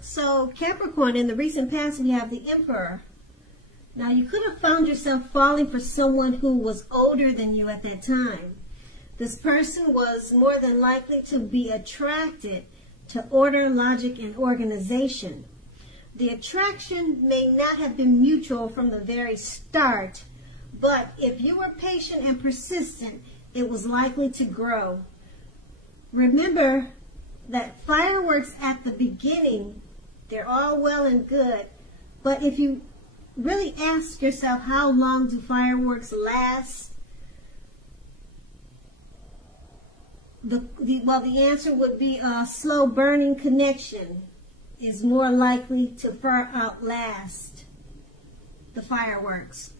So Capricorn, in the recent past, we have the Emperor. Now, you could have found yourself falling for someone who was older than you at that time. This person was more than likely to be attracted to order, logic, and organization. The attraction may not have been mutual from the very start, but if you were patient and persistent, it was likely to grow. Remember that fireworks at the beginning, they're all well and good, but if you really ask yourself, how long do fireworks last? The answer would be a slow burning connection is more likely to far outlast the fireworks.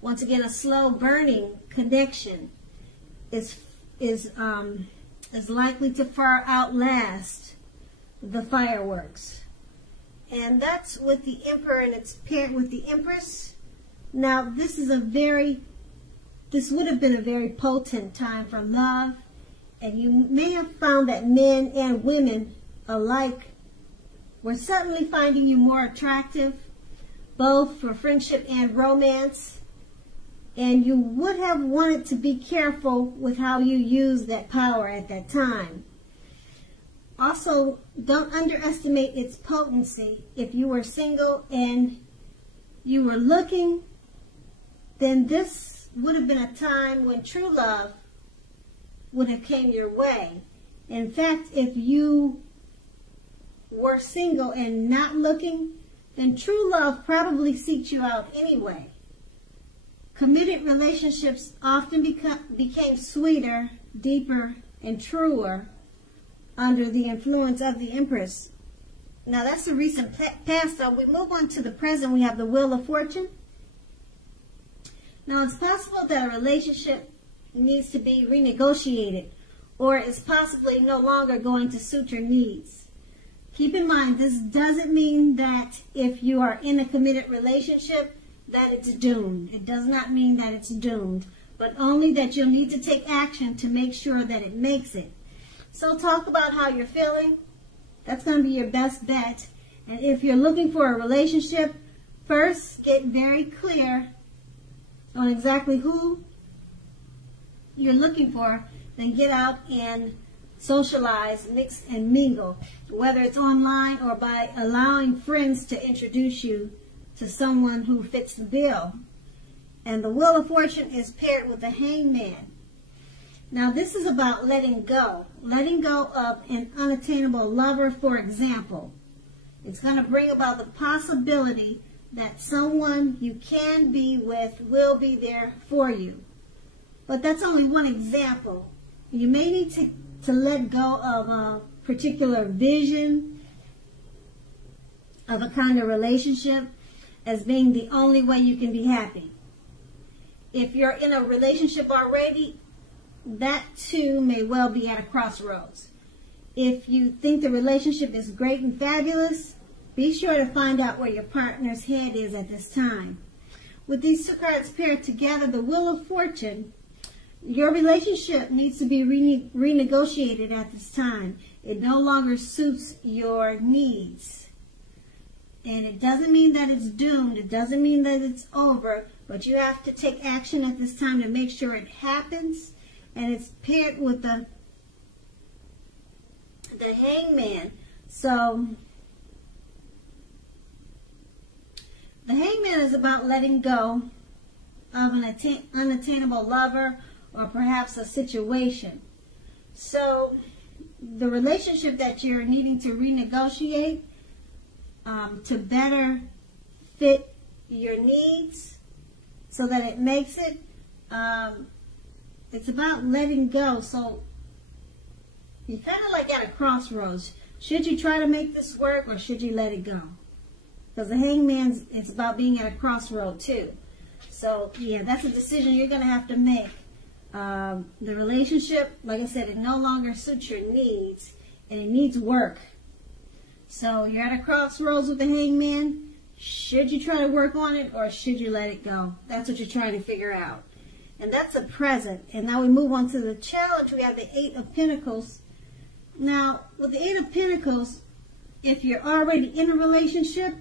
Once again, a slow burning connection is likely to far outlast the fireworks. And that's with the Emperor, and it's paired with the Empress. Now, this would have been a very potent time for love, and you may have found that men and women alike were suddenly finding you more attractive, both for friendship and romance, and you would have wanted to be careful with how you use that power at that time. Also, don't underestimate its potency. If you were single and you were looking, then this would have been a time when true love would have came your way. In fact, if you were single and not looking, then true love probably seeks you out anyway. Committed relationships often became sweeter, deeper, and truer under the influence of the Empress. Now, that's the recent past. So we move on to the present. We have the Wheel of Fortune. Now, it's possible that a relationship needs to be renegotiated, or is possibly no longer going to suit your needs. Keep in mind, this doesn't mean that if you are in a committed relationship that it's doomed. It does not mean that it's doomed, but only that you'll need to take action to make sure that it makes it. So talk about how you're feeling. That's going to be your best bet. And if you're looking for a relationship, first get very clear on exactly who you're looking for, then get out and socialize, mix and mingle, whether it's online or by allowing friends to introduce you to someone who fits the bill. And the Wheel of Fortune is paired with the Hangman. Now, this is about letting go of an unattainable lover, for example. It's going to bring about the possibility that someone you can be with will be there for you. But that's only one example. You may need to let go of a particular vision of a kind of relationship as being the only way you can be happy. If you're in a relationship already, that too may well be at a crossroads. If you think the relationship is great and fabulous, be sure to find out where your partner's head is at this time. With these two cards paired together, the Wheel of Fortune, your relationship needs to be renegotiated at this time. It no longer suits your needs. And it doesn't mean that it's doomed. It doesn't mean that it's over. But you have to take action at this time to make sure it happens. And it's paired with the Hangman. So the Hangman is about letting go of an unattainable lover or perhaps a situation. So the relationship that you're needing to renegotiate to better fit your needs so that it makes it, it's about letting go. So you're kind of like at a crossroads. Should you try to make this work or should you let it go? Because the Hangman's, it's about being at a crossroad too. So yeah, that's a decision you're going to have to make. The relationship, like I said, it no longer suits your needs and it needs work. So you're at a crossroads with the Hangman. Should you try to work on it or should you let it go? That's what you're trying to figure out. And that's a present. And now we move on to the challenge. We have the 8 of Pentacles. Now, with the Eight of Pentacles, if you're already in a relationship,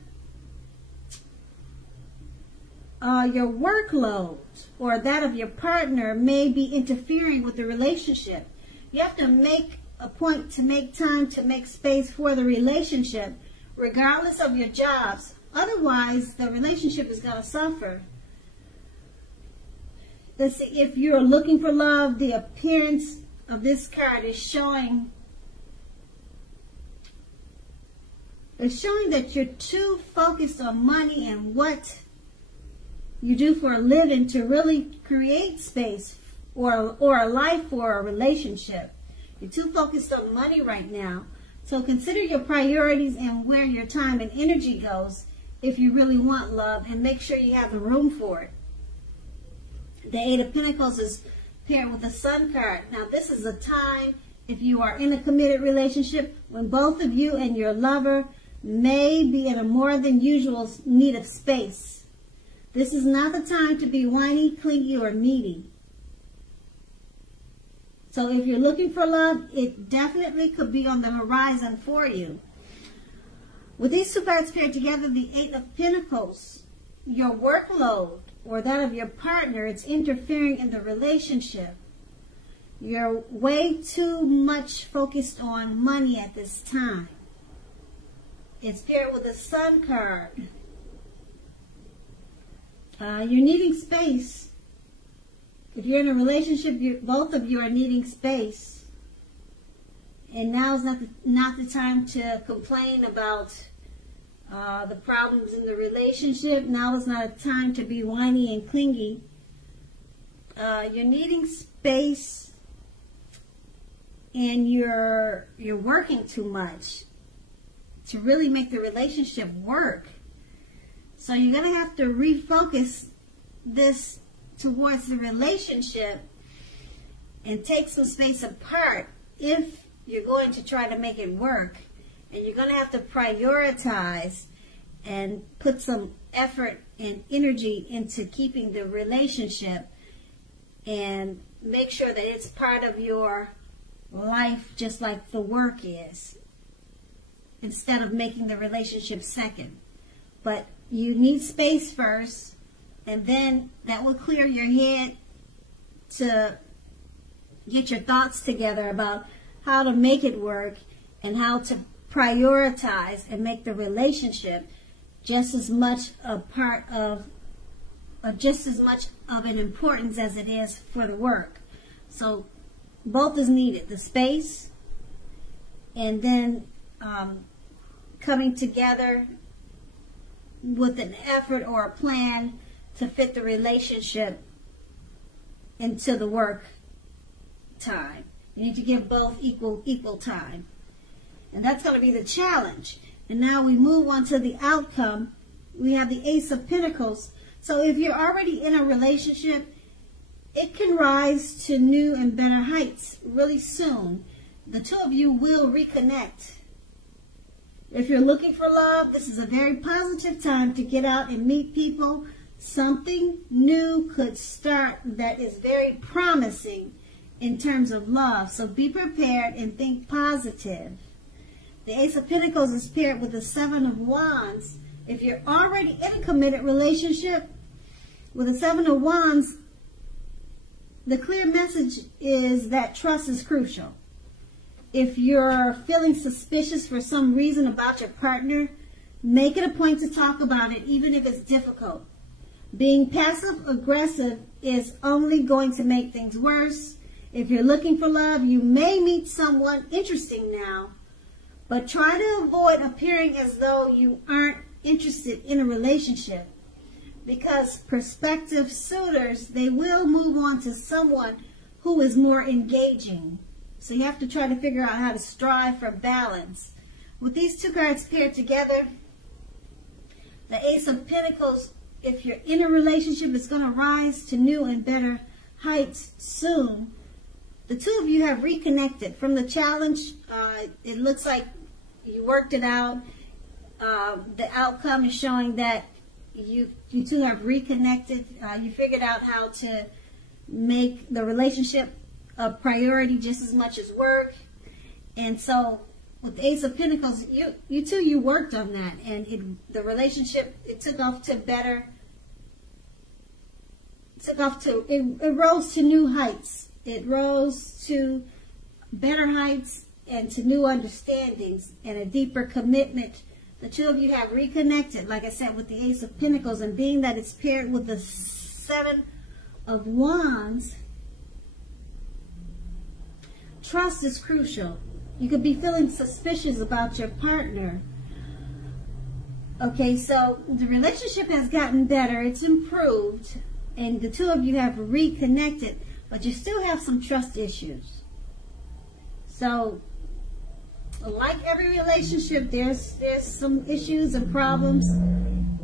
your workload or that of your partner may be interfering with the relationship. You have to make a point to make time to make space for the relationship, regardless of your jobs. Otherwise, the relationship is going to suffer. Let's see, if you're looking for love, the appearance of this card is showing that you're too focused on money and what you do for a living to really create space or a life for a relationship. You're too focused on money right now. So consider your priorities and where your time and energy goes if you really want love, and make sure you have the room for it. The Eight of Pentacles is paired with the Sun card. Now, this is a time, if you are in a committed relationship, when both of you and your lover may be in a more than usual need of space. This is not the time to be whiny, clingy, or needy. So if you're looking for love, it definitely could be on the horizon for you. With these two cards paired together, the Eight of Pentacles, your workload or that of your partner, it's interfering in the relationship. You're way too much focused on money at this time. It's paired with the Sun card. You're needing space. If you're in a relationship, both of you are needing space. And now's not the time to complain about the problems in the relationship. Now is not a time to be whiny and clingy. You're needing space, and you're working too much to really make the relationship work. So you're going to have to refocus this towards the relationship and take some space apart if you're going to try to make it work. And you're going to have to prioritize and put some effort and energy into keeping the relationship, and make sure that it's part of your life just like the work is, instead of making the relationship second. But you need space first, and then that will clear your head to get your thoughts together about how to make it work and how to prioritize and make the relationship just as much a part of, or just as much of an importance as it is for the work. So both is needed, the space and then coming together with an effort or a plan to fit the relationship into the work time. You need to give both equal time. And that's going to be the challenge. And now we move on to the outcome. We have the Ace of Pentacles. So if you're already in a relationship, it can rise to new and better heights really soon. The two of you will reconnect. If you're looking for love, this is a very positive time to get out and meet people. Something new could start that is very promising in terms of love. So be prepared and think positive. The Ace of Pentacles is paired with the Seven of Wands. If you're already in a committed relationship, with the Seven of Wands, the clear message is that trust is crucial. If you're feeling suspicious for some reason about your partner, make it a point to talk about it, even if it's difficult. Being passive-aggressive is only going to make things worse. If you're looking for love, you may meet someone interesting now, but try to avoid appearing as though you aren't interested in a relationship, because prospective suitors, they will move on to someone who is more engaging. So you have to try to figure out how to strive for balance. With these two cards paired together, the Ace of Pentacles, if you're in a relationship, it's going to rise to new and better heights soon. The two of you have reconnected from the challenge. It looks like you worked it out. The outcome is showing that you two have reconnected. You figured out how to make the relationship a priority just as much as work. And so with the Ace of Pentacles, you worked on that, and the relationship, it took off to better. It rose to new heights. It rose to better heights and to new understandings and a deeper commitment. The two of you have reconnected, like I said, with the Ace of Pentacles, and being that it's paired with the Seven of Wands, trust is crucial. You could be feeling suspicious about your partner. Okay, so the relationship has gotten better. It's improved. And the two of you have reconnected, but you still have some trust issues. So, like every relationship, there's some issues and problems.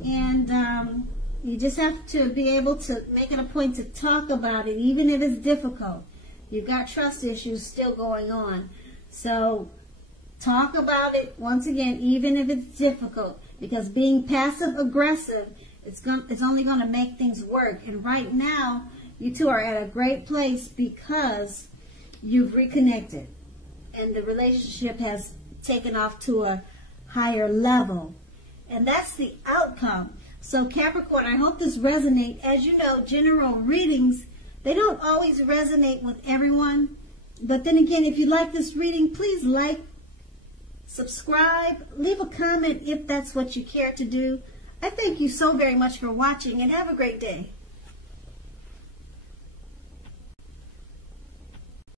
And you just have to be able to make it a point to talk about it, even if it's difficult. You've got trust issues still going on. So, talk about it, once again, even if it's difficult. Because being passive-aggressive, it's only going to make things work. And right now, you two are at a great place because you've reconnected. And the relationship has taken off to a higher level. And that's the outcome. So Capricorn, I hope this resonates. As you know, general readings, they don't always resonate with everyone. But then again, if you like this reading, please like, subscribe, leave a comment if that's what you care to do. I thank you so very much for watching, and have a great day.